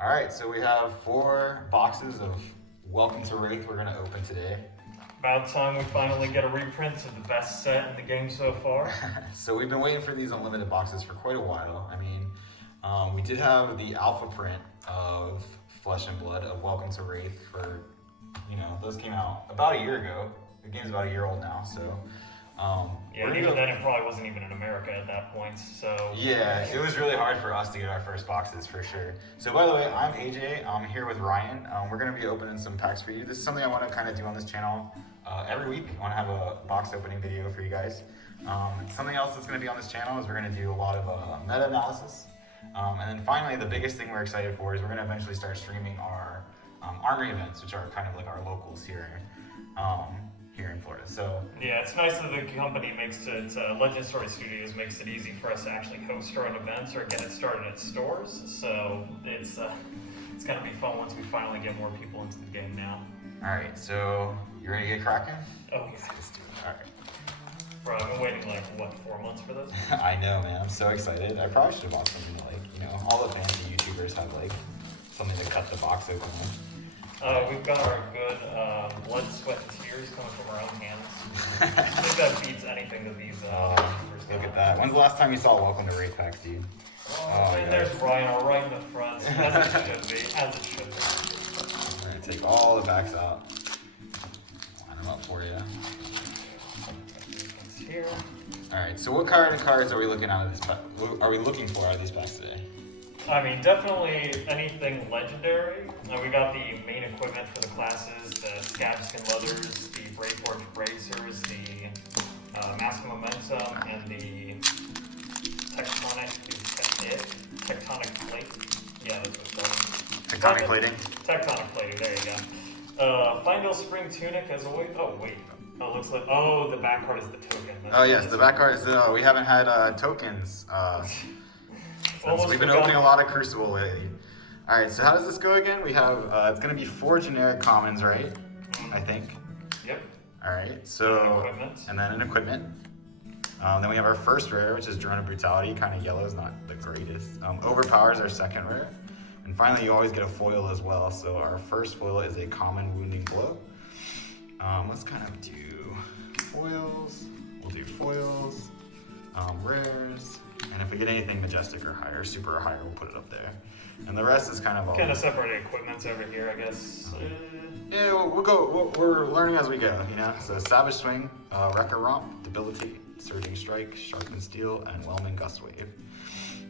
All right, so we have 4 boxes of Welcome to Rathe we're going to open today. About time we finally get a reprint of the best set in the game so far. So we've been waiting for these unlimited boxes for quite a while. I mean, we did have the alpha print of Flesh and Blood of Welcome to Rathe for, those came out about a year ago. The game's about a year old now, so. Yeah, and even then it probably wasn't even in America at that point, so. Yeah, it was really hard for us to get our first boxes for sure. So by the way, I'm AJ, I'm here with Ryan. We're gonna be opening some packs for you. This is something I wanna kind of do on this channel every week. I wanna have a box opening video for you guys. Something else that's gonna be on this channel is we're gonna do a lot of meta-analysis. And then finally, the biggest thing we're excited for is we're gonna eventually start streaming our armory events, which are kind of like our locals here in Florida. So yeah, it's nice that the company makes it, Legend Story Studios makes it easy for us to actually host our own events or get it started at stores. So it's gonna be fun once we finally get more people into the game now. All right, so you ready to get cracking? Oh yeah. Let's do it. All right. Bro, I've been waiting like, what, 4 months for this? I know, man. I'm so excited. I probably should have bought something like, all the fancy YouTubers have like something to cut the box open with. We've got our good blood, sweat, and tears coming from our own hands. I think that beats anything that these YouTubers Look got. at that. When's the last time you saw Welcome to Rathe packs, dude? And there's Ryan right in the front, as it should be, as it should be. I'm gonna take all the packs out. Line them up for you. Here. All right. So what kind of cards are we looking out of this pack? Are we looking for out of these packs today? I mean, definitely anything legendary. We got the main equipment for the classes, the scab skin leathers, the Brayforge bracers, the mask of momentum, and the tectonic plate. Yeah, that's what it's called. Tectonic plating. Tectonic plating. There you go. Findel spring tunic as a weight. Oh wait. Oh, it looks like. Oh, the back card is the token. Oh yes, the back card is. We haven't had tokens. We've been opening a lot of Crucible lately. All right, so how does this go again? We have, it's gonna be 4 generic commons, right? I think. Yep. All right, so, and then an equipment. Then we have our first rare, which is Drone of Brutality. Kind of yellow is not the greatest. Overpowers our second rare. And finally, you always get a foil as well. So our first foil is a common wounding blow. Let's kind of do foils. We'll do foils, rares. And if we get anything majestic or higher, super or higher, we'll put it up there. And the rest is kind of all. Kind of separated equipments over here, I guess. Yeah, we'll go. We're learning as we go, So Savage Swing, Wrecker Romp, Debilitate, Surging Strike, Sharpened Steel, and Whelming Gust Wave.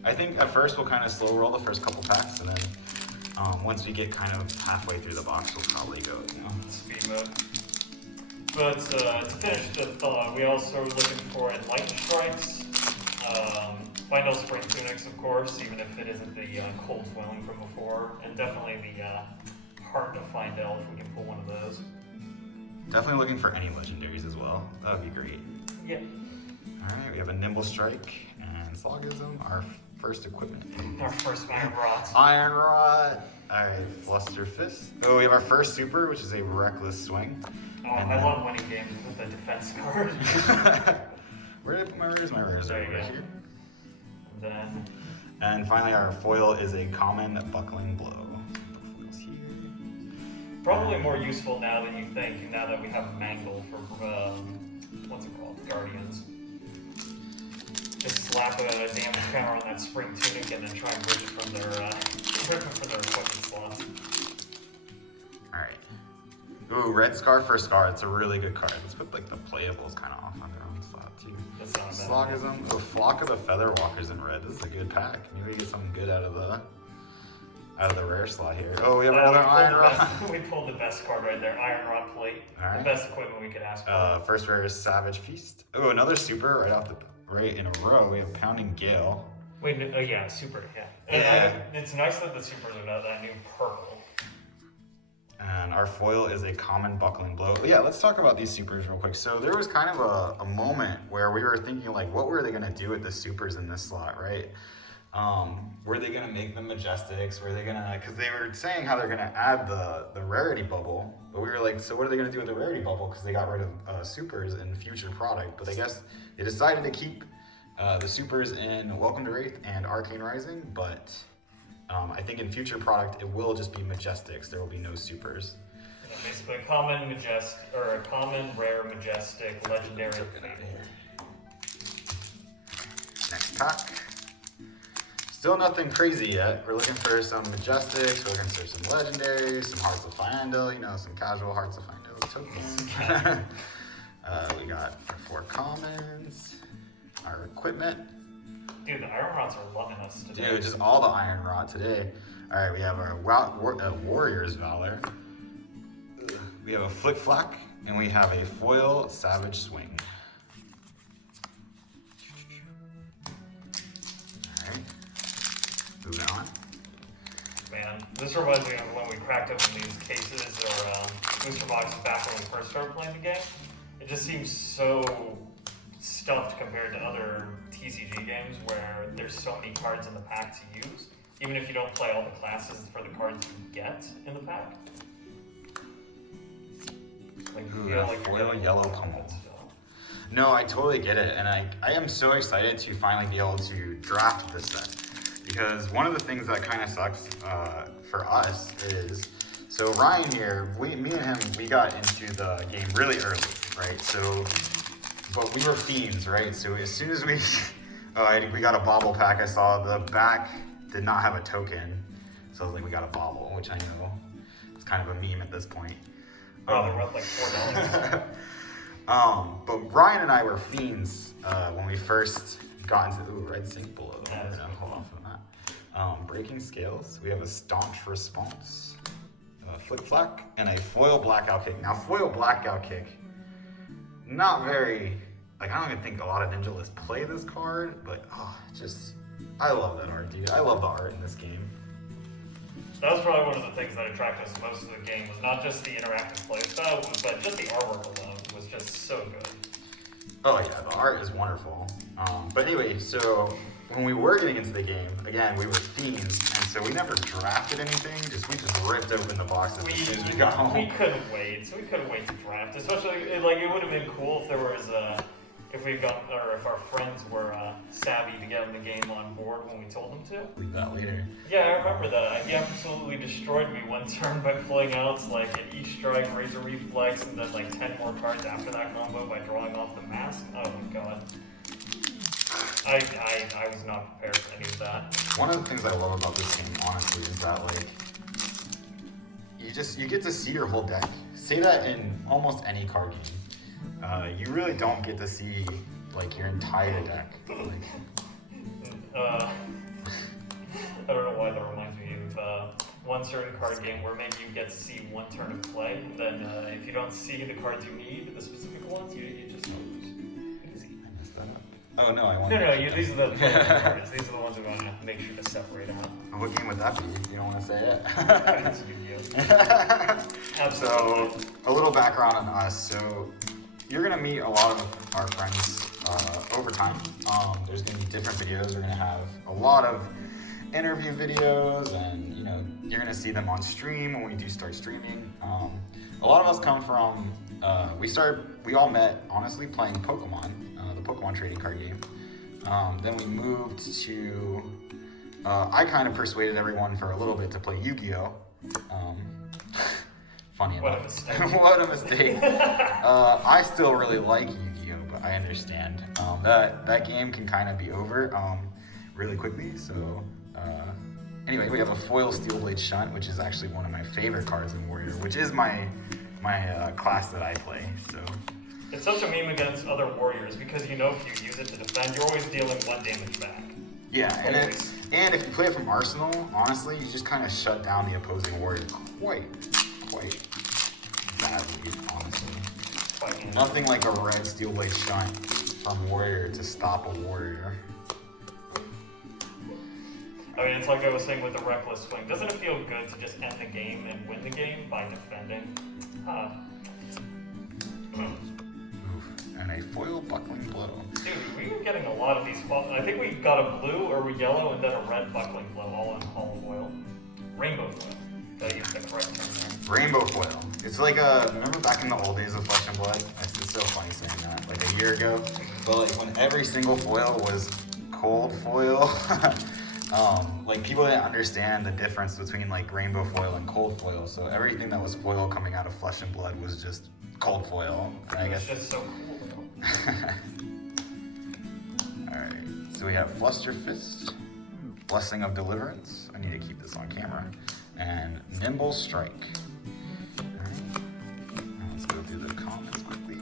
I think at first we'll kind of slow roll the first couple packs, and then once we get kind of halfway through the box, we'll probably go, Speed mode. But to finish the thought, we also are looking for Enlightened Strikes. Findel spring tunics, of course, even if it isn't the cold swelling from before, and definitely the heart of Findel if we can pull one of those. Definitely looking for any legendaries as well. That would be great. Yeah. All right, we have a Nimble Strike and Slogism, our first equipment. Our first Iron Rot. Iron Rot. All right, Fluster Fist. Oh, we have our first super, which is a Reckless Swing. Oh, I love winning games with a defense card. Where did I put my rares? My rares are over here. And finally, our foil is a common Buckling Blow. Probably more useful now than you think, now that we have Mangle for, what's it called? Guardians. Just slap a damage counter on that spring tunic and then try and rip it from their equipment slots. Alright. Ooh, Red Scar for Scar. It's a really good card. Let's put like the playables kind of off on their own slot too. That's not bad. Slogism. Oh, Flock of the Feather Walkers in red. This is a good pack. Maybe we get something good out of the rare slot here. Oh, we have another Iron Rod. We pulled the best card right there. Iron Rod Plate. Right. The best equipment we could ask for. First rare is Savage Feast. Oh, another super right in a row. We have Pounding Gale. Wait, yeah, super, yeah. It's nice that the supers are not that new purple. And our foil is a common Buckling Blow. Yeah, let's talk about these supers real quick. So there was kind of a moment where we were thinking like, what were they gonna do with the supers in this slot, right? Were they gonna make them majestics? Were they gonna, cause they were saying how they're gonna add the rarity bubble, but we were like, so what are they gonna do with the rarity bubble? Cause they got rid of supers in future product, but I guess they decided to keep the supers in Welcome to Rathe and Arcane Rising, but I think in future product, it will just be Majestics. There will be no Supers. Yeah, basically a common majestic, or a common, rare, majestic, legendary, fabled. Next pack. Still nothing crazy yet. We're looking for some Majestics, we're looking for some Legendaries, some Hearts of Fyendal, you know, some casual Hearts of Fyendal tokens. We got our 4 commons, our equipment. Dude, the Iron Rods are loving us today. Dude, just all the Iron Rod today. Alright, we have our Warrior's Valor. We have a Flick Flack, and we have a foil Savage Swing. Alright, moving on. Man, this reminds me of when we cracked open these cases or booster boxes back when we first started playing the game. It just seems so stuffed compared to other TCG games where there's so many cards in the pack to use, even if you don't play all the classes for the cards you get in the pack. Like, Ooh, you feel a like you're foil getting yellow all pummel. that stuff. No, I totally get it, and I am so excited to finally be able to draft this set. Because one of the things that kind of sucks for us is, so Ryan here, me and him, we got into the game really early, right? So, but we were fiends, right? So as soon as we got a bauble pack, I saw the back did not have a token. So I was like, we got a bauble, which I know it's kind of a meme at this point. Oh, they're worth like $4. But Ryan and I were fiends when we first got into Red Sync below. Yeah, I'm gonna hold off on that. Breaking Scales. We have a Staunch Response, a Flick Flack, and a foil Blackout Kick. Now, foil Blackout Kick, not very. Like, I don't even think a lot of Ninja lists play this card, but I love that art, dude. I love the art in this game. That was probably one of the things that attracted us most to the game, was not just the interactive playstyle, but just the artwork alone was just so good. Oh yeah, the art is wonderful. But anyway, so when we were getting into the game, again, we were fiends, and so we never drafted anything. We just ripped open the boxes as soon as we got home. We couldn't wait. So we couldn't wait to draft. Especially, like, it would have been cool if there was if our friends were savvy to get the game on board when we told them to. Leave that later. Yeah, I remember that. He absolutely destroyed me one turn by pulling out like an each strike, razor reflex, and then like 10 more cards after that combo by drawing off the mask. Oh my god. I was not prepared for any of that. One of the things I love about this game, honestly, is that like you get to see your whole deck. Say that in almost any card game. You really don't get to see like your entire deck. Like, I don't know why that reminds me of one certain card game where maybe you get to see one turn of play. Then if you don't see the cards you need, the specific ones, you just lose. Easy. I messed that up. Oh no, I want. These are the cards. These are the ones we're going to make sure to separate out. What game would that be? You don't want to say it. That's Absolutely. So, a little background on us. So, you're gonna meet a lot of our friends over time. There's gonna be different videos. We're gonna have a lot of interview videos, and you know, you're gonna see them on stream when we do start streaming. A lot of us come from. We all met honestly playing Pokemon, the Pokemon trading card game. Then we moved to. I kind of persuaded everyone for a little bit to play Yu-Gi-Oh. Funny enough. What a mistake. What a mistake. I still really like Yu-Gi-Oh, but I understand that game can kind of be over really quickly. So anyway, we have a foil Steel Blade Shunt, which is actually one of my favorite cards in Warrior, which is my class that I play. So It's such a meme against other warriors because you know if you use it to defend, you're always dealing 1 damage back. yeah, and if you play it from Arsenal, honestly, you just kind of shut down the opposing warrior quite badly, honestly. Nothing like a red Steel Blade Shunt from Warrior to stop a warrior. I mean, it's like I was saying with the Reckless Swing. Doesn't it feel good to just end the game and win the game by defending? And a foil Buckling Blow. Dude, we were getting a lot of these. I think we got a blue or a yellow and then a red Buckling Blow all in Hall of Oil. Rainbow Foil. That is the correct term there. Rainbow Foil. It's like remember back in the old days of Flesh and Blood? It's so funny saying that, like a year ago. But like when every single foil was cold foil, Like people didn't understand the difference between like rainbow foil and cold foil. So everything that was foil coming out of Flesh and Blood was just cold foil. And I guess It's just so cool. Alright, so we have Fluster Fist, Blessing of Deliverance. I need to keep this on camera. And Nimble Strike. Alright, let's go through the comments quickly.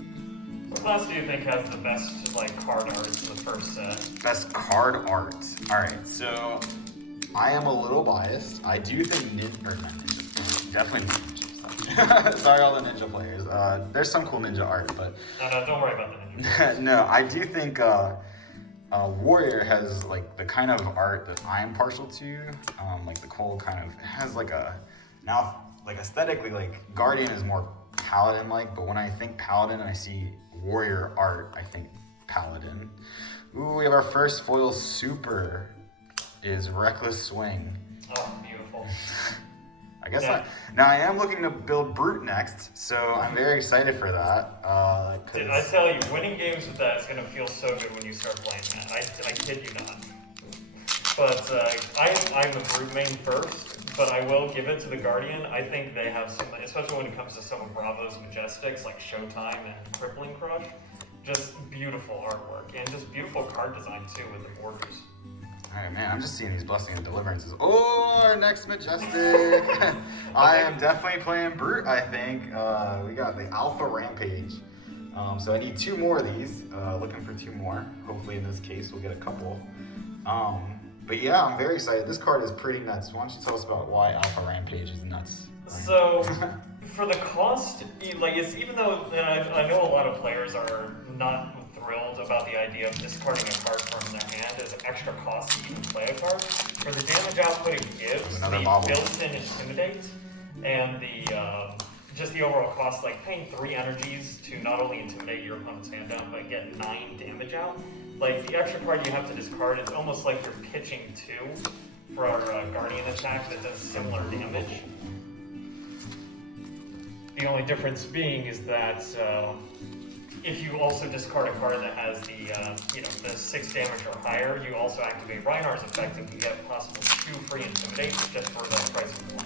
What class do you think has the best like card art in the first set? Best card art. Alright, so I am a little biased. I do think definitely ninja. Sorry all the ninja players. There's some cool ninja art, but No, don't worry about the ninja. no, I do think Warrior has like the kind of art that I'm partial to. Like the cold kind of has like like aesthetically, like Guardian is more Paladin-like, but when I think Paladin and I see Warrior art, I think Paladin. Ooh, we have our first foil super is Reckless Swing. Oh, beautiful. I guess Yeah. now I am looking to build Brute next, so I'm very excited for that. Dude, I tell you, winning games with that is going to feel so good when you start playing that. I kid you not. But I'm a Brute main first, but I will give it to the Guardian. I think they have some, especially when it comes to some of Bravo's Majestics like Showtime and Crippling Crush, just beautiful artwork and just beautiful card design too with the borders. Alright, man, I'm just seeing these Blessing and Deliverances. Oh, our next Majestic! I am definitely playing Brute, I think. We got the Alpha Rampage. So I need 2 more of these. Looking for 2 more. Hopefully in this case we'll get a couple. But yeah, I'm very excited. This card is pretty nuts. Why don't you tell us about why Alpha Rampage is nuts? So, for the cost, like, it's even though I know a lot of players are not thrilled about the idea of discarding a card from their hand as an extra cost to even play a card. For the damage output it gives, Another the model. built-in Intimidate, and the just the overall cost, like paying 3 energies to not only intimidate your opponent's hand down, but get 9 damage out. Like, the extra card you have to discard is almost like you're pitching 2 for our Guardian attack that does similar damage. The only difference being is that if you also discard a card that has the 6 damage or higher, you also activate Reinhardt's effect and you get possible 2 free Intimidate just for the price of 1.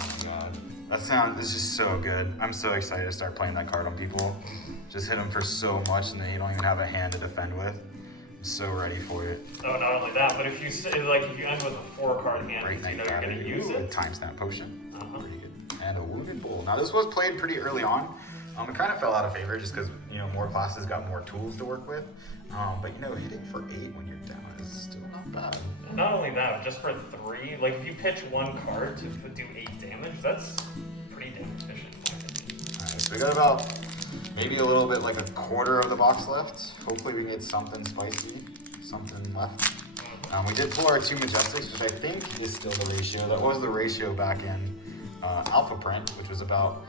Oh my god. That is just so good. I'm so excited to start playing that card on people. Just hit them for so much and then you don't even have a hand to defend with. I'm so ready for it. Oh, not only that, but if you end with a 4-card hand, Bright you know Knight you're going to Battery. use Ooh, a it. Time Snap Potion. Uh-huh. Pretty good. And a Wounded Bull. Now this was played pretty early on. It kind of fell out of favor just because more classes got more tools to work with. But hitting for 8 when you're down is still not bad. And not only that, just for 3, like if you pitch 1 card to do 8 damage, that's pretty damn efficient. Alright, so we got about maybe a little bit like a quarter of the box left. Hopefully we can get something spicy, something left. We did pull our 2 Majestics, which I think is still the ratio. That was the ratio back in Alpha Print, which was about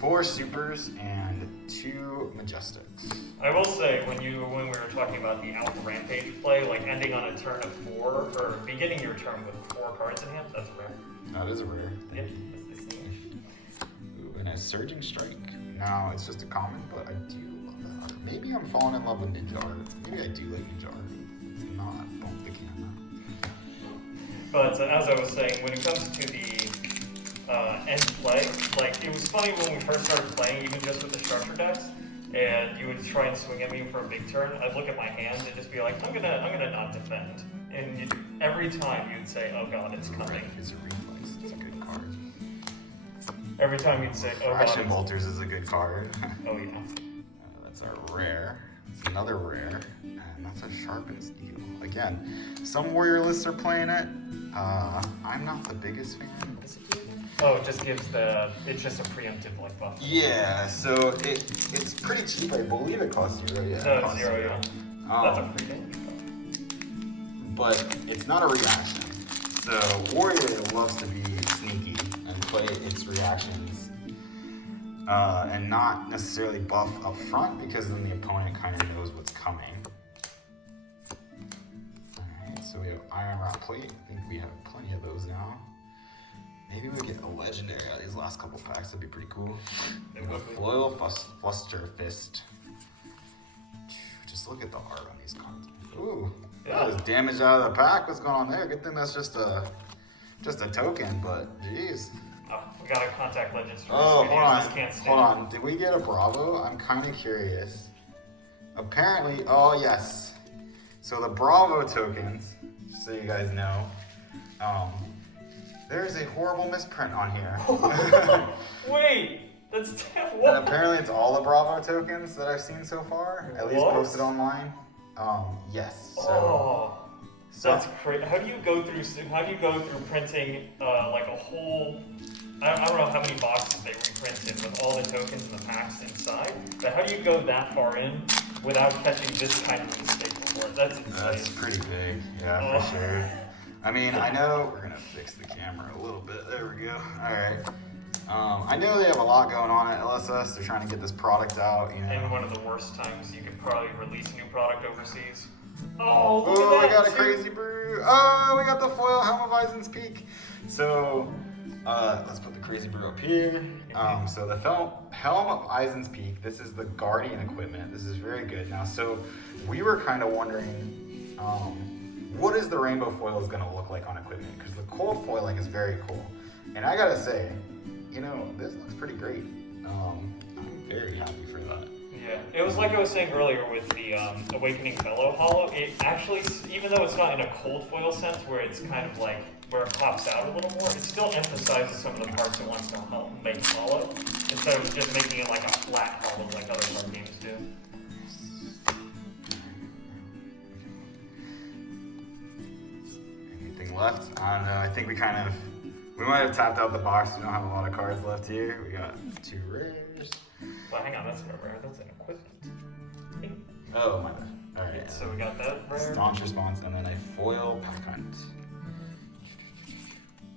4 Supers and 2 Majestics. I will say, when we were talking about the Alpha Rampage play, like ending on a turn of 4, or beginning your turn with 4 cards in hand, that's rare. That is a rare. Yep, that's distinguished. Ooh, and a Surging Strike. Now, it's just a common, but I do love that art. Maybe I'm falling in love with Ninja art. Maybe I do like Ninja art. It's not, bump the camera. But as I was saying, when it comes to the end play, like, it was funny when we first started playing, even just with the structure decks, and you would try and swing at me for a big turn. I'd look at my hand and just be like, I'm gonna not defend. And every time you'd say, oh god, it's coming. It's a reflex. It's a good card. Every time you'd say, oh god, Ration Bolters is a good card. oh yeah. That's our rare. It's another rare. And that's a Sharpened Steel. Again, some Warrior lists are playing it. I'm not the biggest fan. Oh, it just gives it's just a preemptive like buff. Yeah, so it's pretty cheap. I believe it costs 0, yeah. No, it it's costs 0, yeah. That's a free damage buff. But it's not a reaction. So Warrior loves to be sneaky and play its reactions and not necessarily buff up front because then the opponent kind of knows what's coming. Alright, so we have Iron Rot Plate. I think we have plenty of those now. Maybe we get a legendary out of these last couple packs. That'd be pretty cool. We have a Foil Fluster Fist. Just look at the art on these cards. Ooh, That was damage out of the pack. What's going on there? Good thing that's just a token, but jeez. Oh, we gotta contact Legends for Oh, this hold video. on. This can't stand. Hold on. Did we get a Bravo? I'm kind of curious. Apparently, oh yes. So the Bravo tokens, just so you guys know, there's a horrible misprint on here. Wait, that's what? And apparently it's all the Bravo tokens that I've seen so far, at least What? posted online. Yes. So, Oh, so that's crazy. How do you go through printing like a whole? I don't know how many boxes they reprinted with all the tokens and the packs inside, but how do you go that far in without catching this kind of mistake before? That's insane. that's pretty big, yeah, for sure. I mean, I know we're gonna fix the camera a little bit. There we go. All right. I know they have a lot going on at LSS. They're trying to get this product out, you know. And one of the worst times you could probably release a new product overseas. Oh, look Oh, at we that, got a too. crazy brew. Oh, we got the foil Helm of Eisen's Peak. So, let's put the crazy brew up here. So the Helm of Eisen's Peak, this is the Guardian equipment. This is very good. Now, so we were kind of wondering, what is the rainbow foil is gonna look like on equipment? Because the cold foiling is very cool. And I gotta say, you know, this looks pretty great. I'm very happy for that. Yeah, it was like I was saying earlier with the Awakening Bellow Hollow. It actually, even though it's not in a cold foil sense where it's kind of like where it pops out a little more, it still emphasizes some of the parts it wants to make hollow instead of just making it like a flat hollow like other card games do. Anything left? I don't know. I think we might have tapped out the box. We don't have a lot of cards left here. We got 2 rares. Well, hang on, that's not rare. That's an equipment. Oh, my bad. All right. So we got that rare. Staunch response, and then a foil pack hunt.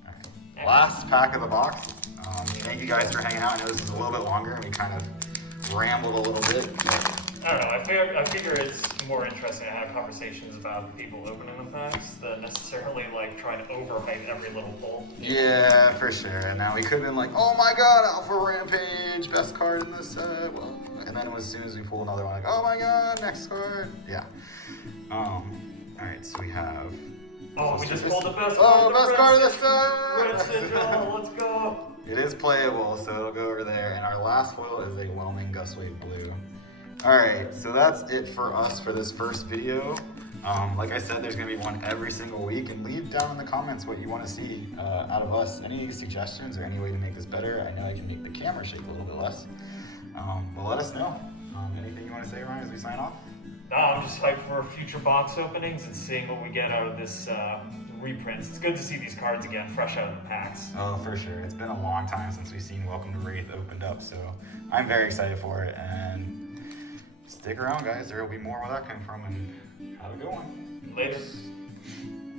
All right. Last pack of the box. Thank you guys for hanging out. I know this is a little bit longer, and we kind of rambled a little bit. But I don't know. I figure it's more interesting to have conversations about people opening the packs than necessarily like trying to overhype every little pull. yeah, for sure. And now we could have been like, oh my god, Alpha Rampage, best card in this set. Well, and then as soon as we pull another one, like, oh my god, next card. Yeah. All right, so we have. Oh, we just pulled the best Oh, card. best card of Red the set. Sigil, let's go. It is playable, so it'll go over there. And our last foil is a Whelming Gustwave Blue. Alright, so that's it for us for this first video. Like I said, there's going to be one every single week. And leave down in the comments what you want to see out of us. Any suggestions or any way to make this better? I know I can make the camera shake a little bit less. But let us know. Anything you want to say, Ryan, as we sign off? No, I'm just hyped for future box openings and seeing what we get out of this reprints. It's good to see these cards again, fresh out of the packs. Oh, for sure. It's been a long time since we've seen Welcome to Rathe opened up, so I'm very excited for it. And stick around, guys. There will be more where that came from, and have a good one. Later.